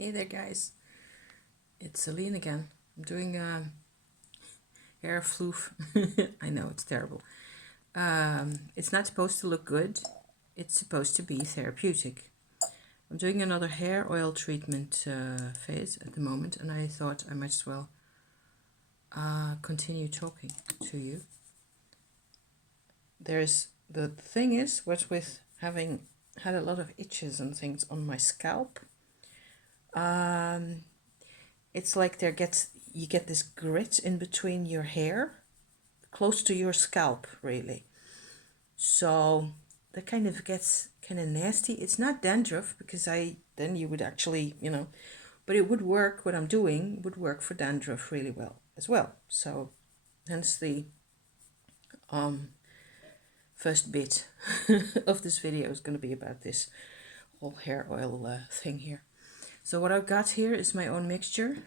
Hey there guys, it's Celine again. I'm doing hair floof. I know it's terrible. It's not supposed to look good. It's supposed to be therapeutic. I'm doing another hair oil treatment phase at the moment, and I thought I might as well continue talking to you. The thing is, what with having had a lot of itches and things on my scalp, it's like you get this grit in between your hair, close to your scalp, really. So that kind of gets kind of nasty. It's not dandruff because then you would actually, but it would work. What I'm doing would work for dandruff really well as well. So hence the first bit of this video is going to be about this whole hair oil thing here. So what I've got here is my own mixture.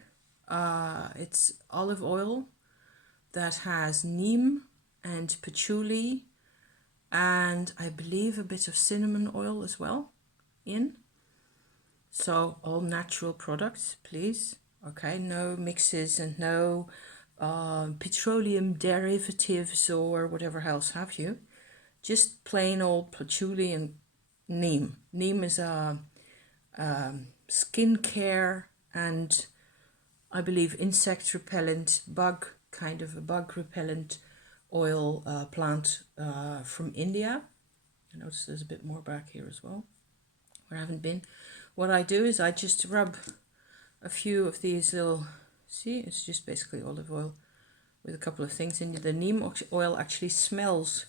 It's olive oil that has neem and patchouli and I believe a bit of cinnamon oil as well in. So all natural products, please. Okay, no mixes and no petroleum derivatives or whatever else have you. Just plain old patchouli and neem. Neem is a skincare and I believe insect repellent, kind of a bug repellent oil plant from India. I notice there's a bit more back here as well, where I haven't been. What I do is I just rub a few of these little, see, it's just basically olive oil with a couple of things in it. The neem oil actually smells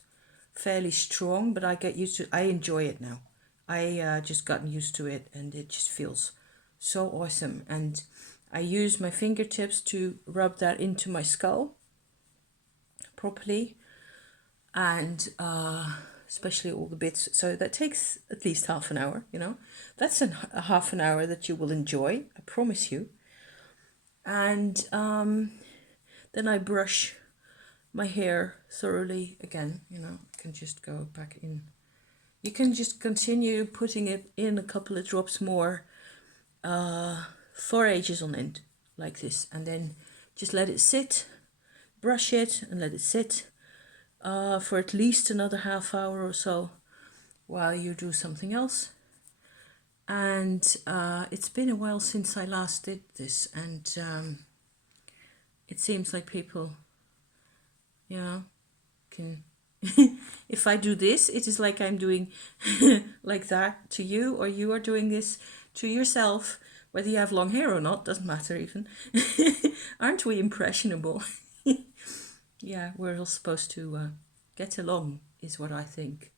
fairly strong, but I get used to it. I enjoy it now. I just gotten used to it and it just feels so awesome. And I use my fingertips to rub that into my skull properly, and especially all the bits. So that takes at least half an hour, That's a half an hour that you will enjoy, I promise you. And then I brush my hair thoroughly again, I can just go back in. You can just continue putting it in a couple of drops more for ages on end, like this, and then just let it sit, brush it and let it sit for at least another half hour or so while you do something else. And it's been a while since I last did this, and it seems like people, can if I do this, it is like I'm doing like that to you, or you are doing this to yourself. Whether you have long hair or not, doesn't matter even. Aren't we impressionable? Yeah, we're all supposed to get along, is what I think,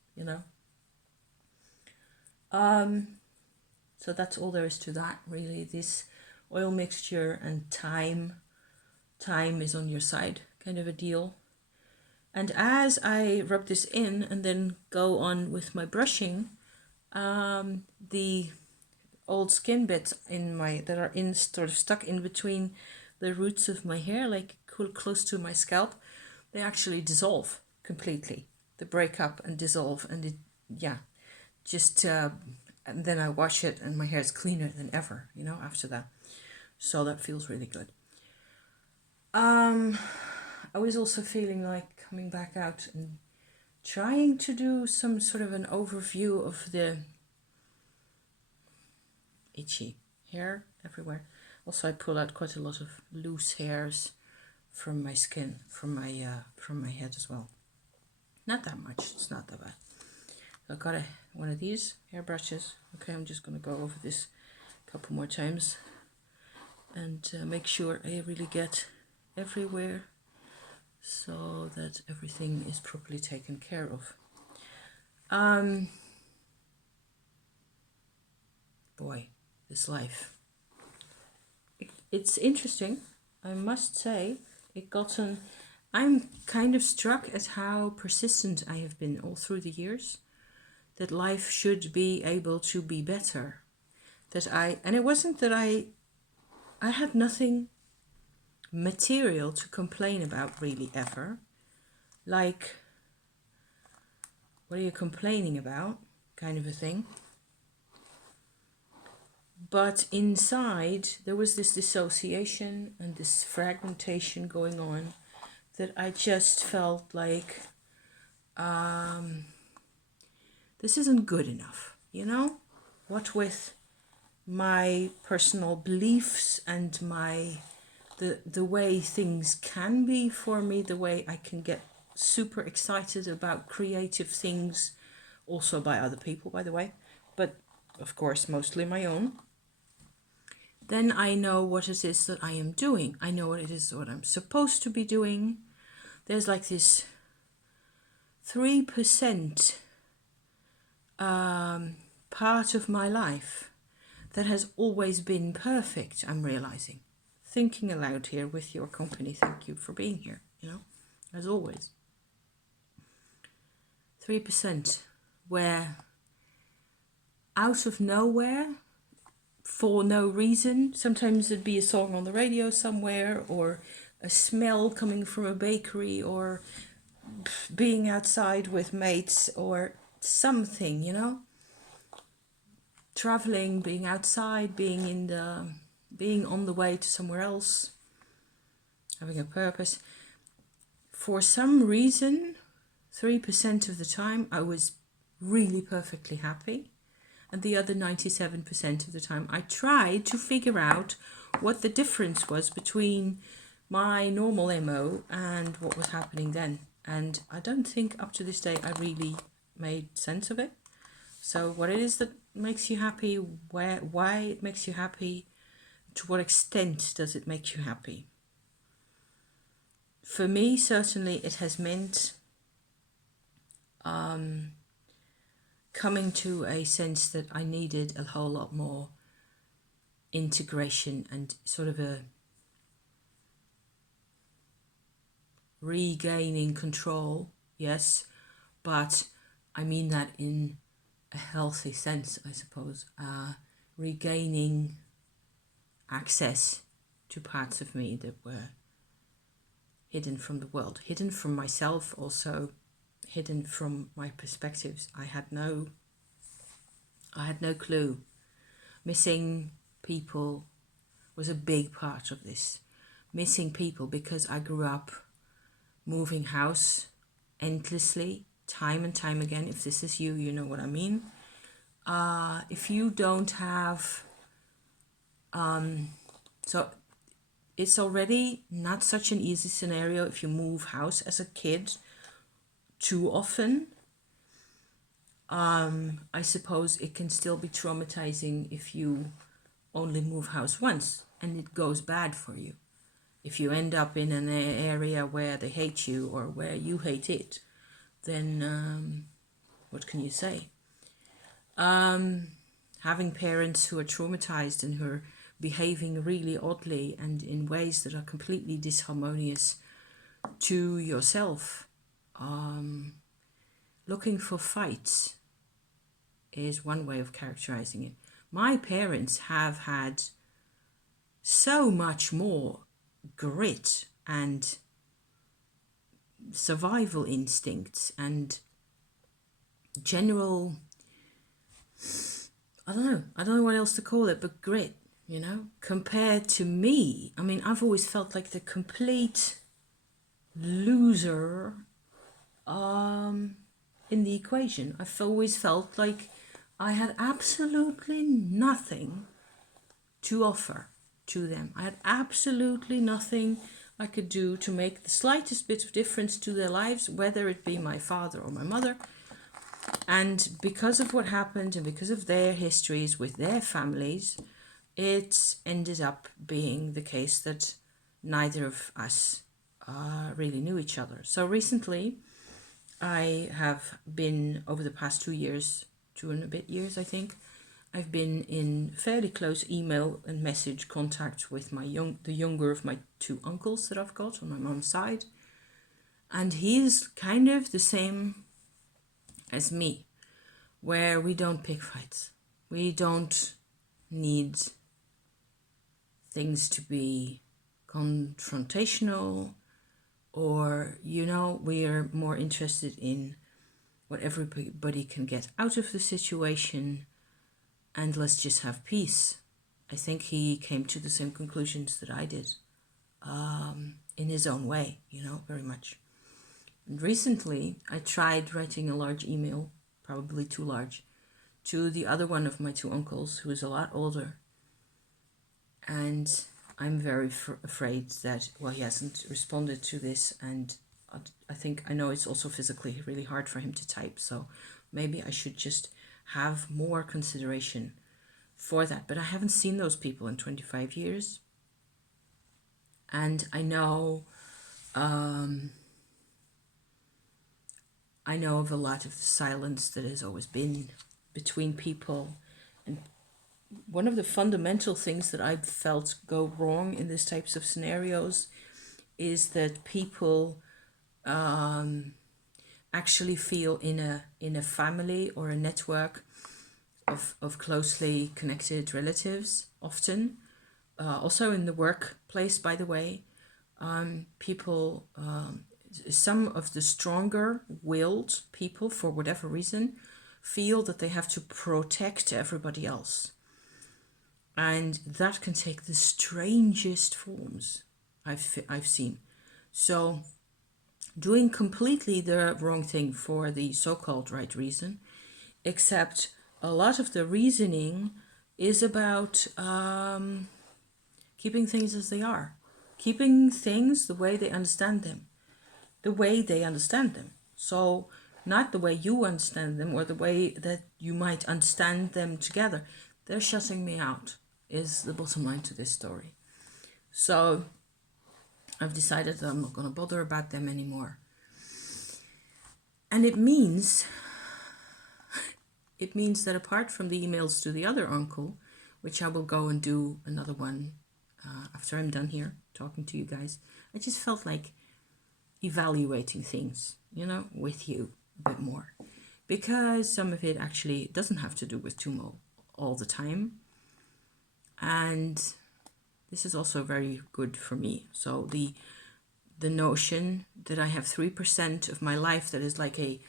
So that's all there is to that, really. This oil mixture and time is on your side, kind of a deal. And as I rub this in and then go on with my brushing, the old skin bits that are sort of stuck in between the roots of my hair, like close to my scalp, they actually dissolve completely. They break up and dissolve, and and then I wash it and my hair is cleaner than ever, after that. So that feels really good. I was also feeling like coming back out and trying to do some sort of an overview of the itchy hair everywhere. Also, I pull out quite a lot of loose hairs from my skin, from my head as well. Not that much. It's not that bad. So I've got one of these hair brushes. Okay, I'm just going to go over this a couple more times and make sure I really get everywhere so that everything is properly taken care of. Boy, this life. It's interesting, I must say. I'm kind of struck at how persistent I have been all through the years. That life should be able to be better. And it wasn't that I had nothing material to complain about really ever. Like, what are you complaining about? Kind of a thing. But inside, there was this dissociation and this fragmentation going on that I just felt like this isn't good enough, you know? What with my personal beliefs and the way things can be for me, the way I can get super excited about creative things, also by other people, by the way, but of course mostly my own. Then I know what it is that I am doing. I know what it is what I'm supposed to be doing. There's like this 3% part of my life that has always been perfect, I'm realizing. Thinking aloud here with your company. Thank you for being here, you know, as always. 3% where out of nowhere, for no reason, sometimes there'd be a song on the radio somewhere, or a smell coming from a bakery, or being outside with mates, or something, you know, traveling, being outside, being on the way to somewhere else, having a purpose. For some reason, 3% of the time I was really perfectly happy, and the other 97% of the time I tried to figure out what the difference was between my normal MO and what was happening then. And I don't think up to this day I really made sense of it. So what it is that makes you happy, why it makes you happy, to what extent does it make you happy? For me, certainly it has meant coming to a sense that I needed a whole lot more integration and sort of a regaining control, yes, but I mean that in a healthy sense, I suppose. Regaining access to parts of me that were hidden from the world, hidden from myself, also hidden from my perspectives. I had no clue. Missing people was a big part of this. Missing people because I grew up moving house endlessly, time and time again. If this is you, you know what I mean. If you don't have, so it's already not such an easy scenario if you move house as a kid too often. I suppose it can still be traumatizing if you only move house once and it goes bad for you. If you end up in an area where they hate you or where you hate it, then what can you say? Having parents who are traumatized and who are behaving really oddly and in ways that are completely disharmonious to yourself, looking for fights is one way of characterizing it. My parents have had so much more grit and survival instincts and general, I don't know what else to call it, but grit, you know, compared to me. I mean, I've always felt like the complete loser in the equation. I've always felt like I had absolutely nothing to offer to them. I had absolutely nothing I could do to make the slightest bit of difference to their lives, whether it be my father or my mother. And because of what happened and because of their histories with their families, it ended up being the case that neither of us really knew each other. So recently, I have been, over the past 2 years, 2 and a bit years, I think, I've been in fairly close email and message contact with the younger of my 2 uncles that I've got on my mom's side. And he's kind of the same as me, where we don't pick fights. We don't need things to be confrontational, or, you know, we are more interested in what everybody can get out of the situation, and let's just have peace. I think he came to the same conclusions that I did, in his own way, very much. And recently, I tried writing a large email, probably too large, to the other one of my two uncles, who is a lot older. And I'm very afraid that, he hasn't responded to this, and I know it's also physically really hard for him to type, so maybe I should just have more consideration for that. But I haven't seen those people in 25 years. And I know of a lot of the silence that has always been between people. And one of the fundamental things that I've felt go wrong in these types of scenarios is that people actually feel in a family or a network of closely connected relatives, often. Also in the workplace, by the way, people, some of the stronger willed people, for whatever reason, feel that they have to protect everybody else. And that can take the strangest forms I've seen. So doing completely the wrong thing for the so-called right reason, except a lot of the reasoning is about keeping things as they are, keeping things the way they understand them, So not the way you understand them or the way that you might understand them together. They're shutting me out, is the bottom line to this story. So I've decided that I'm not going to bother about them anymore. And it means that apart from the emails to the other uncle, which I will go and do another one after I'm done here talking to you guys, I just felt like evaluating things, with you a bit more. Because some of it actually doesn't have to do with Tumo all the time. And this is also very good for me. So the notion that I have 3% of my life that is like a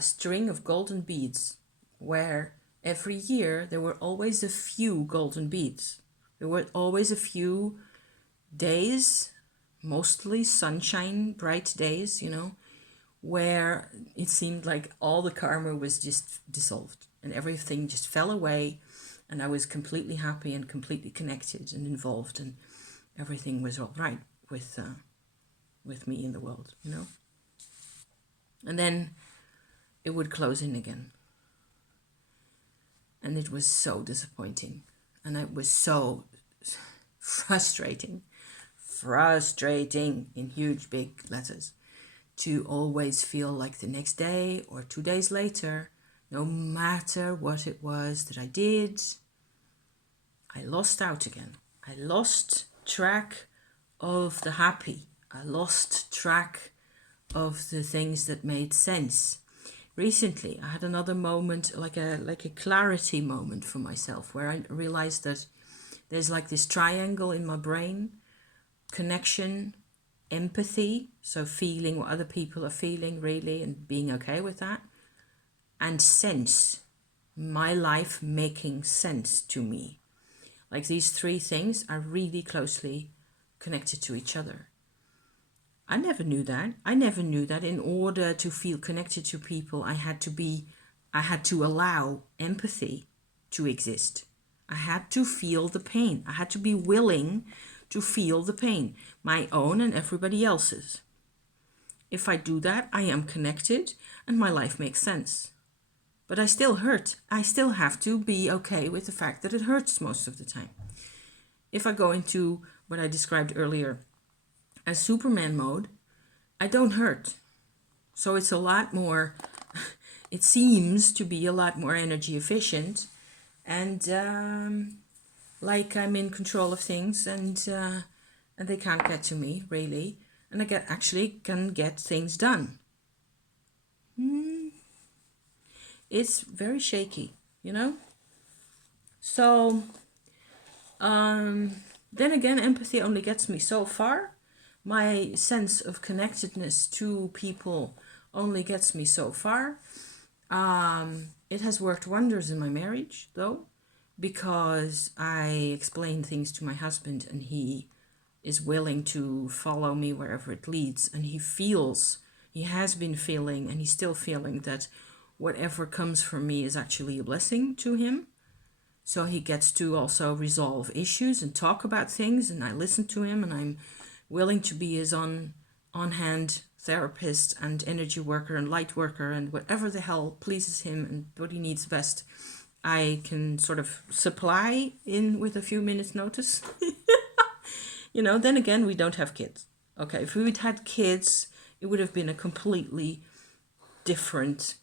string of golden beads, where every year there were always a few golden beads. There were always a few days, mostly sunshine, bright days, where it seemed like all the karma was just dissolved and everything just fell away, and I was completely happy and completely connected and involved, and everything was all right with me in the world, And then it would close in again. And it was so disappointing. And it was so frustrating in huge big letters, to always feel like the next day or 2 days later, no matter what it was that I did, I lost out again. I lost track of the happy. I lost track of the things that made sense. Recently, I had another moment, like a clarity moment for myself, where I realized that there's like this triangle in my brain: connection, empathy, so feeling what other people are feeling really and being okay with that, and sense, my life making sense to me. Like these three things are really closely connected to each other. I never knew that. I never knew that in order to feel connected to people, I had to allow empathy to exist. I had to feel the pain. I had to be willing to feel the pain, my own and everybody else's. If I do that, I am connected and my life makes sense. But I still hurt. I still have to be okay with the fact that it hurts most of the time. If I go into what I described earlier as Superman mode, I don't hurt. So it's a lot more, it seems to be a lot more energy efficient, and like I'm in control of things, and they can't get to me really, and I actually can get things done. It's very shaky, So then again, empathy only gets me so far. My sense of connectedness to people only gets me so far. It has worked wonders in my marriage, though, because I explain things to my husband and he is willing to follow me wherever it leads. And he has been feeling, and he's still feeling that whatever comes from me is actually a blessing to him. So he gets to also resolve issues and talk about things, and I listen to him, and I'm willing to be his on-hand therapist and energy worker and light worker and whatever the hell pleases him and what he needs best. I can sort of supply in with a few minutes notice. Then again, we don't have kids. Okay, if we'd had kids, it would have been a completely different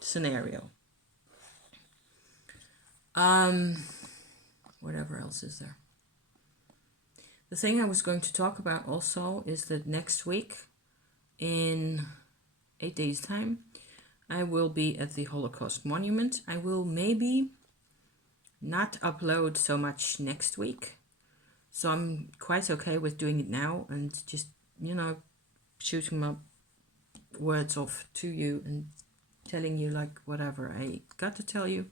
scenario. Whatever else is there? The thing I was going to talk about also is that next week, in 8 days' time, I will be at the Holocaust Monument. I will maybe not upload so much next week. So I'm quite okay with doing it now and just, shooting my words off to you and telling you like whatever I got to tell you.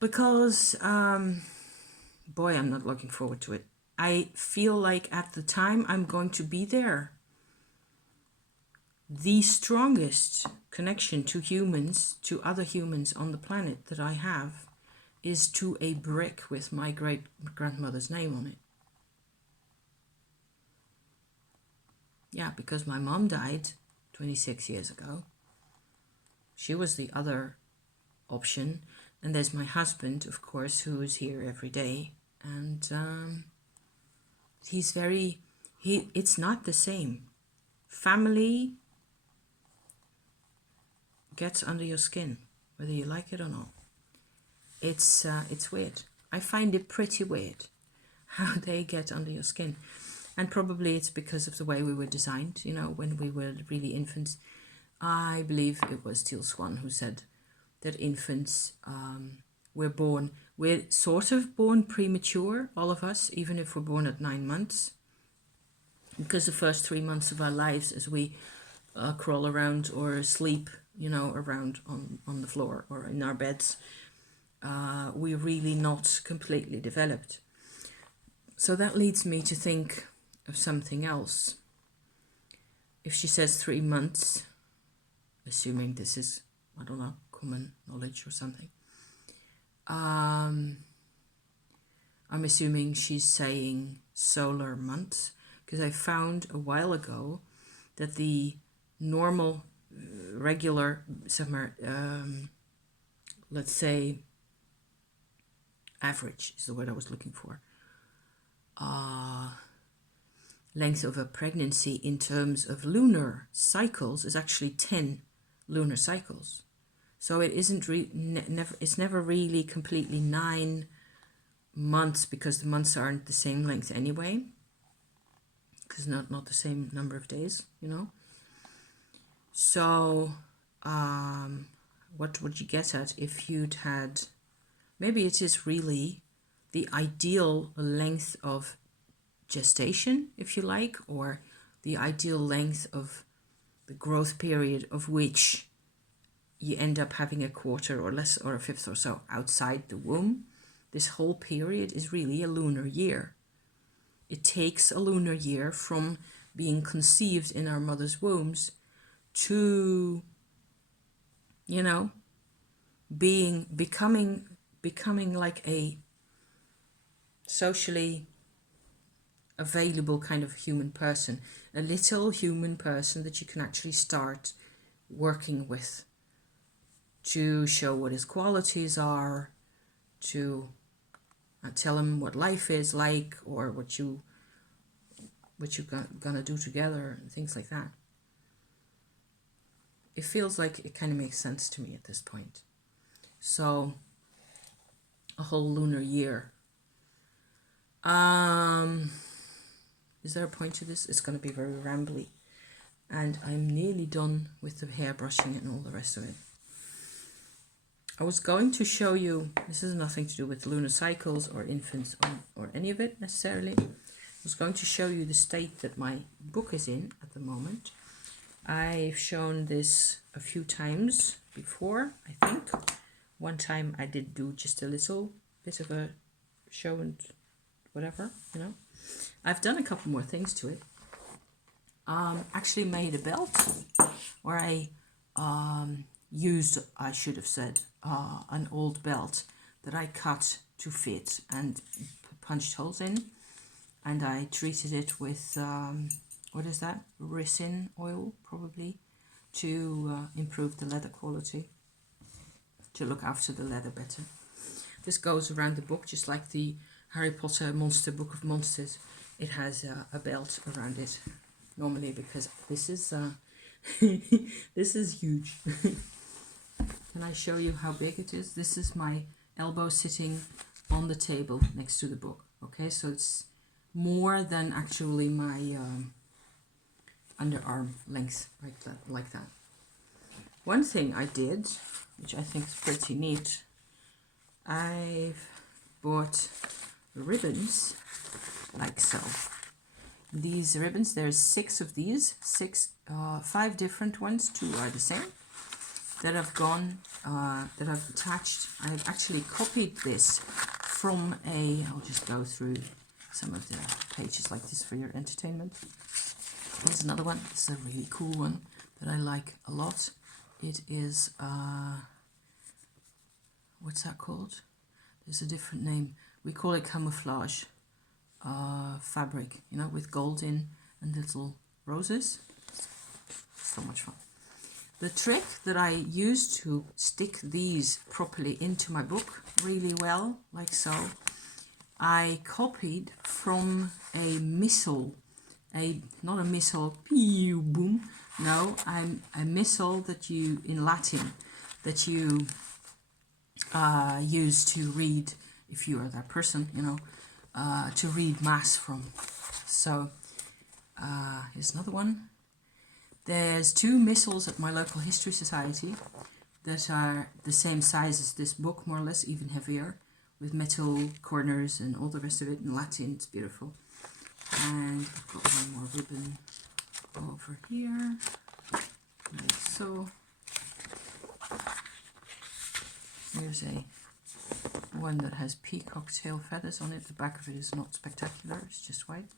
Because, boy, I'm not looking forward to it. I feel like at the time I'm going to be there, the strongest connection to humans, to other humans on the planet that I have, is to a brick with my great-grandmother's name on it. Yeah, because my mom died 26 years ago. She was the other option. And there's my husband, of course, who is here every day. And it's not the same. Family gets under your skin, whether you like it or not. It's weird. I find it pretty weird how they get under your skin. And probably it's because of the way we were designed, when we were really infants. I believe it was Teal Swan who said that infants, we're sort of born premature, all of us, even if we're born at 9 months. Because the first 3 months of our lives, as we crawl around or sleep, around on the floor or in our beds, we're really not completely developed. So that leads me to think of something else. If she says 3 months, assuming this is, I don't know, common knowledge or something, I'm assuming she's saying solar months, because I found a while ago that the normal, regular summer, let's say, average is the word I was looking for, length of a pregnancy in terms of lunar cycles is actually 10 lunar cycles. So it isn't it's never really completely 9 months, because the months aren't the same length anyway, because not the same number of days, So what would you get at if you'd had, maybe it is really the ideal length of gestation, if you like, or the ideal length of the growth period of which you end up having a quarter or less or a fifth or so outside the womb. This whole period is really a lunar year. It takes a lunar year from being conceived in our mother's wombs to, becoming like a socially available kind of human person, a little human person that you can actually start working with, to show what his qualities are, to tell him what life is like, or what you're gonna do together, and things like that. It feels like it kind of makes sense to me at this point. So, a whole lunar year. Is there a point to this? It's going to be very rambly. And I'm nearly done with the hair brushing and all the rest of it. I was going to show you, this has nothing to do with lunar cycles or infants or any of it necessarily. I was going to show you the state that my book is in at the moment. I've shown this a few times before, I think, one time I did do just a little bit of a show and whatever, you know. I've done a couple more things to it. Actually made a belt where I used, I should have said, an old belt that I cut to fit and punched holes in, and I treated it with what is that, resin oil probably, to improve the leather quality, to look after the leather better. This goes around the book just like the Harry Potter Monster Book of Monsters. It has a belt around it normally, because this is this is huge. Can I show you how big it is? This is my elbow sitting on the table next to the book. Okay, so it's more than actually my underarm length, like that. One thing I did, which I think is pretty neat, I've bought ribbons like so. These ribbons, there's 6 of these, 5 different ones, 2 are the same, that I've gone, that I've attached. I've actually copied this from I'll just go through some of the pages like this for your entertainment. Here's another one. This is a really cool one that I like a lot. It is, what's that called? There's a different name. We call it camouflage fabric, you know, with gold in and little roses. So much fun. The trick that I use to stick these properly into my book really well, like so, I copied from a missile, not a missile, pew, boom, no, a missile that you, in Latin, that you use to read, if you are that person, you know, to read mass from. So here's another one. There's 2 missals at my local history society that are the same size as this book, more or less, even heavier, with metal corners and all the rest of it in Latin. It's beautiful. And I've got one more ribbon over here, like so. Here's one that has peacock tail feathers on it. The back of it is not spectacular, it's just white.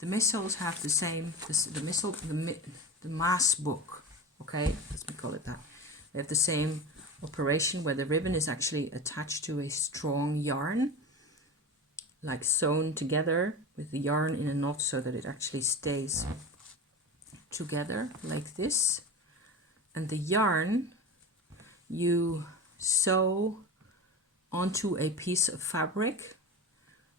The missals have the same, the mass book, okay, let's call it that. They have the same operation where the ribbon is actually attached to a strong yarn, like sewn together with the yarn in a knot so that it actually stays together like this. And the yarn you sew onto a piece of fabric,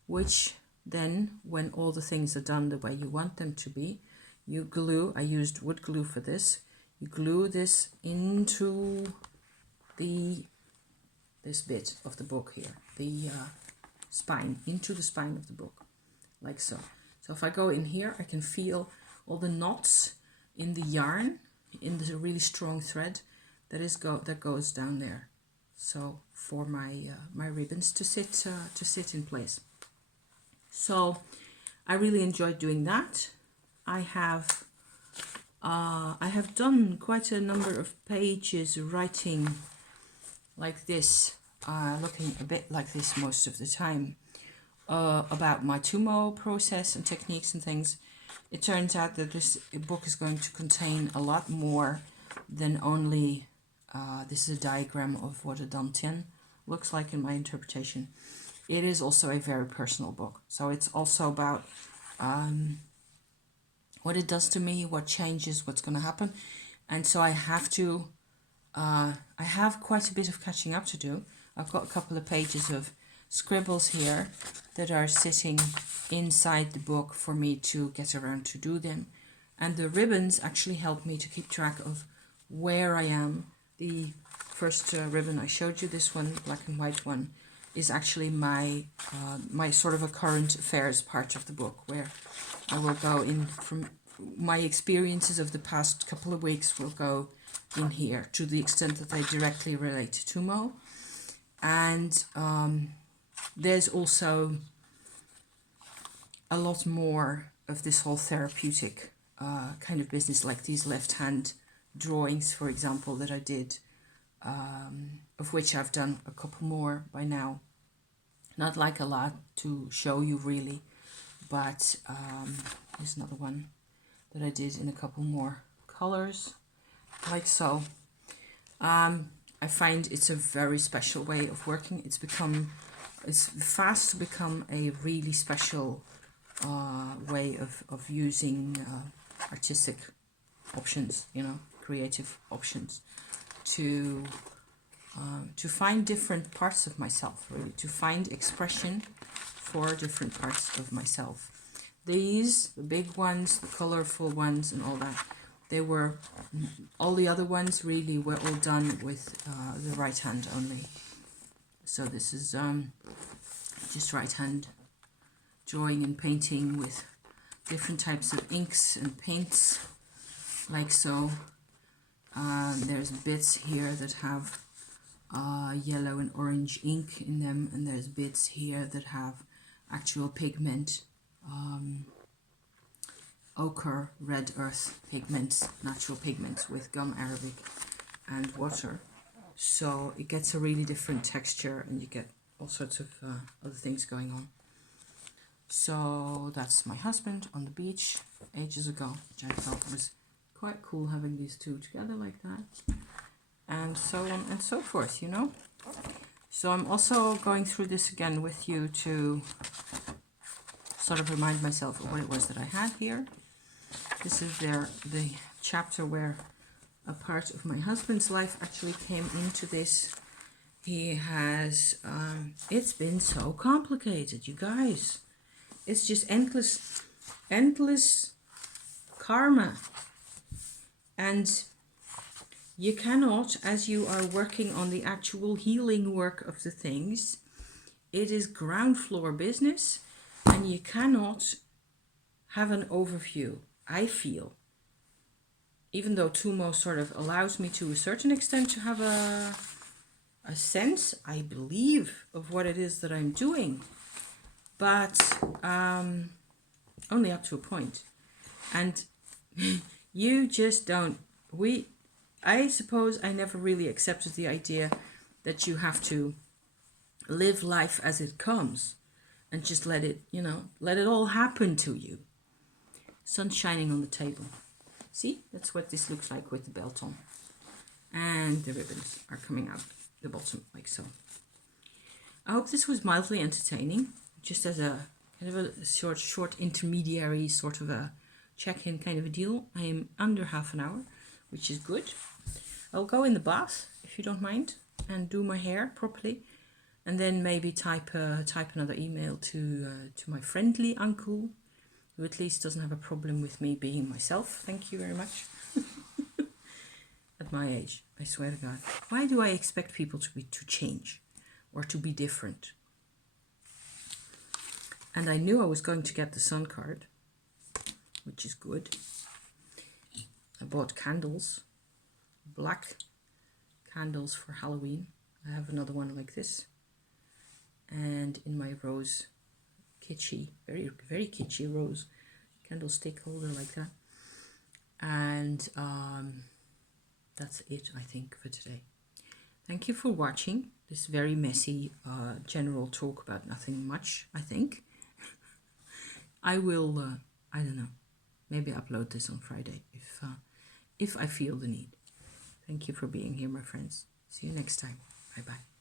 which then, when all the things are done the way you want them to be, you glue, I used wood glue for this, you glue this into this bit of the book here, the spine, into the spine of the book, like so. So if I go in here, I can feel all the knots in the yarn, in the really strong thread that goes down there. So for my my ribbons to sit in place. So I really enjoyed doing that. I have done quite a number of pages writing like this, looking a bit like this most of the time, about my Tumo process and techniques and things. It turns out that this book is going to contain a lot more than only, this is a diagram of what a dantian looks like in my interpretation. It is also a very personal book. So it's also about what it does to me, what changes, what's going to happen. And so I have to, I have quite a bit of catching up to do. I've got a couple of pages of scribbles here that are sitting inside the book for me to get around to do them. And the ribbons actually help me to keep track of where I am. The first ribbon I showed you, this one, black and white one, is actually my my sort of a current affairs part of the book, where I will go in from my experiences of the past couple of weeks will go in here to the extent that they directly relate to Tumo. And there's also a lot more of this whole therapeutic kind of business, like these left-hand drawings, for example, that I did of which I've done a couple more by now. Not like a lot to show you really, but here's another one that I did in a couple more colors, like so. I find it's a very special way of working. It's fast to become a really special way of using artistic options, you know, creative options to find different parts of myself, really, to find expression for different parts of myself. These, the big ones, the colorful ones and all that, they were, all the other ones really were all done with the right hand only. So this is just right hand drawing and painting with different types of inks and paints, like so. There's bits here that have yellow and orange ink in them, and there's bits here that have actual pigment, ochre, red earth pigments, natural pigments with gum arabic and water. So it gets a really different texture and you get all sorts of other things going on. So that's my husband on the beach ages ago, which I thought was quite cool, having these two together like that, and so on and so forth, you know. So I'm also going through this again with you to sort of remind myself of what it was that I had here. This is the chapter where a part of my husband's life actually came into this. He has, it's been so complicated, you guys. It's just endless karma. And you cannot, as you are working on the actual healing work of the things, it is ground floor business, and you cannot have an overview, I feel. Even though Tumo sort of allows me to a certain extent to have a sense, I believe, of what it is that I'm doing. But only up to a point. And you just don't. I suppose I never really accepted the idea that you have to live life as it comes and just let it, you know, let it all happen to you. Sun shining on the table. See, that's what this looks like with the belt on. And the ribbons are coming out the bottom, like so. I hope this was mildly entertaining, just as a kind of a short intermediary sort of a check-in kind of a deal. I am under half an hour, which is good. I'll go in the bath, if you don't mind, and do my hair properly, and then maybe type another email to my friendly uncle, who at least doesn't have a problem with me being myself. Thank you very much. At my age, I swear to God. Why do I expect people to change or to be different? And I knew I was going to get the sun card, which is good. I bought candles, black candles for Halloween. I have another one like this. And in my rose, kitschy, very, very kitschy rose candlestick holder like that. And that's it, I think, for today. Thank you for watching this very messy general talk about nothing much, I think. I will, I don't know, maybe upload this on Friday if I feel the need. Thank you for being here, my friends. See you next time. Bye-bye.